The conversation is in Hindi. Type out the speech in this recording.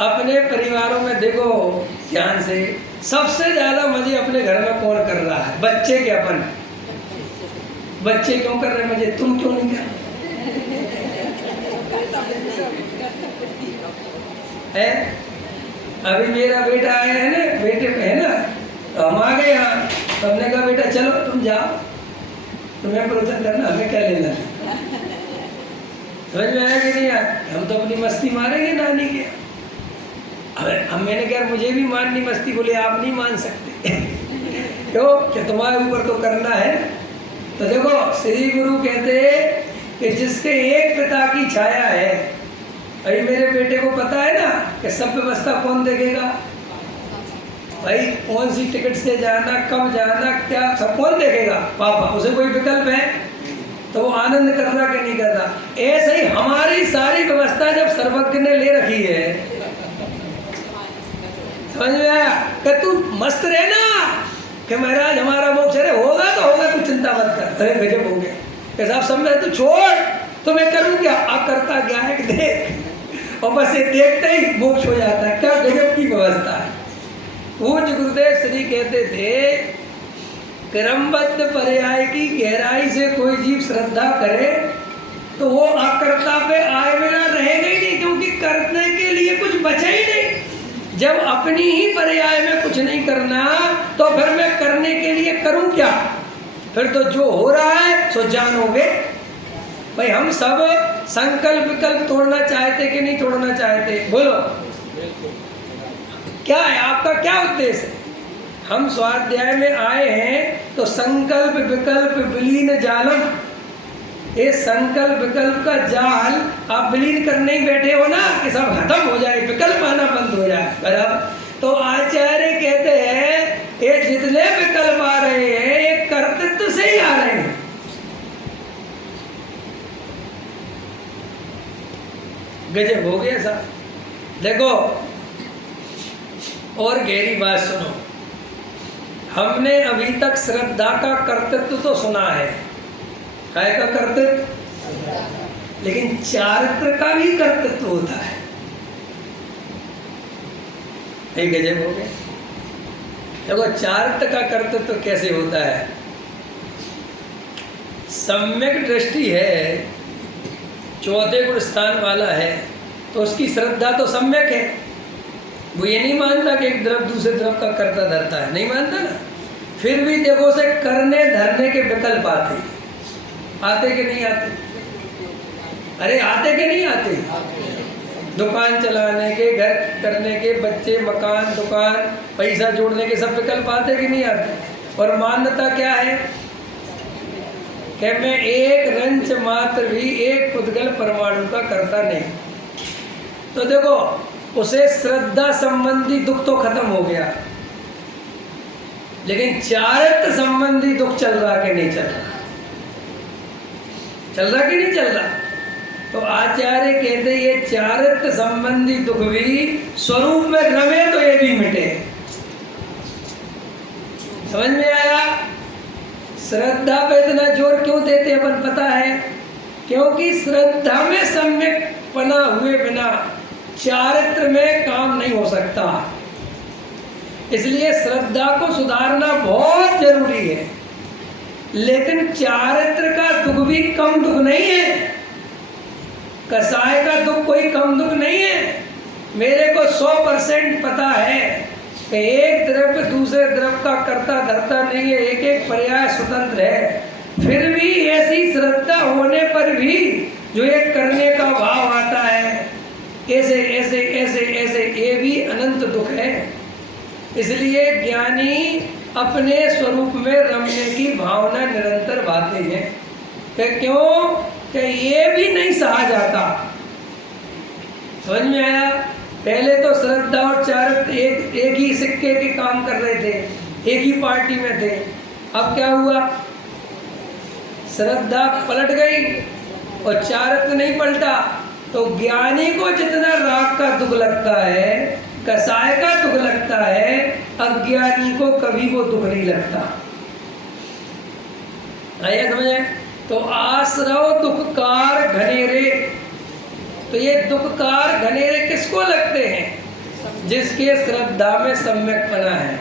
अपने परिवारों में देखो ध्यान से, सबसे ज्यादा मजे अपने घर में कौन कर रहा है? बच्चे के अपन। बच्चे क्यों कर रहे मजे, तुम क्यों नहीं कर है? अभी मेरा बेटा आया है ना, बेटे पे है ना, तो हम आ गए यहाँ, तो हमने कहा बेटा चलो तुम जाओ, तुम्हें प्रोत्साहन करना, हमें क्या लेना। समझ में आया कि नहीं आया? हम तो अपनी मस्ती मारेंगे नानी के। अब मैंने कहा मुझे भी मारनी मस्ती, बोले आप नहीं मान सकते। क्यों? कि तुम्हारे ऊपर तो करना है। तो देखो श्री गुरु कहते कि जिसके एक पिता की छाया है, अभी मेरे बेटे को पता है ना कि सब व्यवस्था कौन देखेगा भाई, कौन सी टिकट से जाना, कब जाना, क्या सब कौन देखेगा? पापा। उसे कोई विकल्प है तो वो आनंद कर रहा कि नहीं कर रहा? ऐसे ही हमारी सारी व्यवस्था जब सर्वज्ञ ने ले रखी है, समझ में आया? कि तू मस्त रहना कि महाराज हमारा मोक्ष होगा तो होगा, तू चिंता मत कर। अरे गजब हो गया कि साहब सब में तू छोड़, तो मैं करूँ क्या? आप करता क्या है कि देख, और बस ये देखते ही मोक्ष हो जाता है। क्या गजब की व्यवस्था है। पूज्य गुरुदेव श्री कहते थे, क्रमबद्ध पर्याय की गहराई से कोई जीव श्रद्धा करे तो वो अकर्ता पे आए बिना रहेगा ही नहीं, क्योंकि करने के लिए कुछ बचा ही नहीं। जब अपनी ही पर्याय में कुछ नहीं करना तो फिर मैं करने के लिए करूं क्या? फिर तो जो हो रहा है सो जानोगे। भाई हम सब संकल्प विकल्प तोड़ना चाहते कि नहीं तोड़ना चाहते? बोलो क्या है आपका, क्या उद्देश्य है? हम स्वाध्याय में आए हैं तो संकल्प विकल्प विलीन जालम, ये संकल्प विकल्प का जाल आप विलीन करने ही बैठे हो ना कि सब खत्म हो जाए, विकल्प आना बंद हो जाए। बराबर। तो आचार्य कहते हैं ये जितने विकल्प आ रहे हैं ये कर्तृत्व से ही आ रहे हैं। गजब हो गया साहब। देखो और गहरी बात सुनो, हमने अभी तक श्रद्धा का कर्तृत्व तो सुना है, काय का कर्तृत्व, लेकिन चारित्र का भी कर्तृत्व होता है। एक गजब हो गया। देखो चारित्र का कर्तृत्व कैसे होता है? सम्यक दृष्टि है, चौथे गुण स्थान वाला है, तो उसकी श्रद्धा तो सम्यक है। वो ये नहीं मानता कि एक द्रव दूसरे द्रव का करता धरता है, नहीं मानता ना। फिर भी देखो उसे करने धरने के विकल्प आते कि नहीं आते? अरे आते कि नहीं आते? दुकान चलाने के, घर करने के, बच्चे, मकान, दुकान, पैसा जोड़ने के सब विकल्प आते कि नहीं आते? और मान्यता क्या है कि मैं एक रंच मात्र भी एक पुद्गल परमाणु का करता नहीं। तो देखो उसे श्रद्धा संबंधी दुख तो खत्म हो गया, लेकिन चारित्र संबंधी दुख चल रहा कि नहीं चल रहा? चल रहा कि नहीं चल रहा? तो आचार्य कहते ये चारित्र संबंधी दुख भी स्वरूप में रमे तो ये भी मिटे। समझ में आया? श्रद्धा पे इतना जोर क्यों देते अपन पता है? क्योंकि श्रद्धा में सम्यक पना हुए बिना चारित्र में काम नहीं हो सकता। इसलिए श्रद्धा को सुधारना बहुत जरूरी है, लेकिन चारित्र का दुख भी कम दुख नहीं है। कसाय का दुख कोई कम दुख नहीं है। मेरे को 100% पता है कि एक द्रव्य दूसरे द्रव्य का करता धरता नहीं है, एक एक पर्याय स्वतंत्र है। फिर भी ऐसी श्रद्धा होने पर भी जो एक करने का भाव आता है, ऐसे ऐसे ऐसे ऐसे, ये भी अनंत दुख है। इसलिए ज्ञानी अपने स्वरूप में रमने की भावना निरंतर बातें हैं कि क्यों कि ये भी नहीं सहा जाता। समझ में आया? पहले तो श्रद्धा और चारित्र एक ही सिक्के के काम कर रहे थे, एक ही पार्टी में थे। अब क्या हुआ? श्रद्धा पलट गई और चारित्र नहीं पलटा। तो ज्ञानी को जितना राग का दुख लगता है, कसाय का दुख लगता है, अज्ञानी को कभी वो दुख नहीं लगता। आइए समझे? तो आश्रव दुखकार घनेरे, तो ये दुखकार घनेरे किसको लगते हैं? जिसके श्रद्धा में सम्यक पना है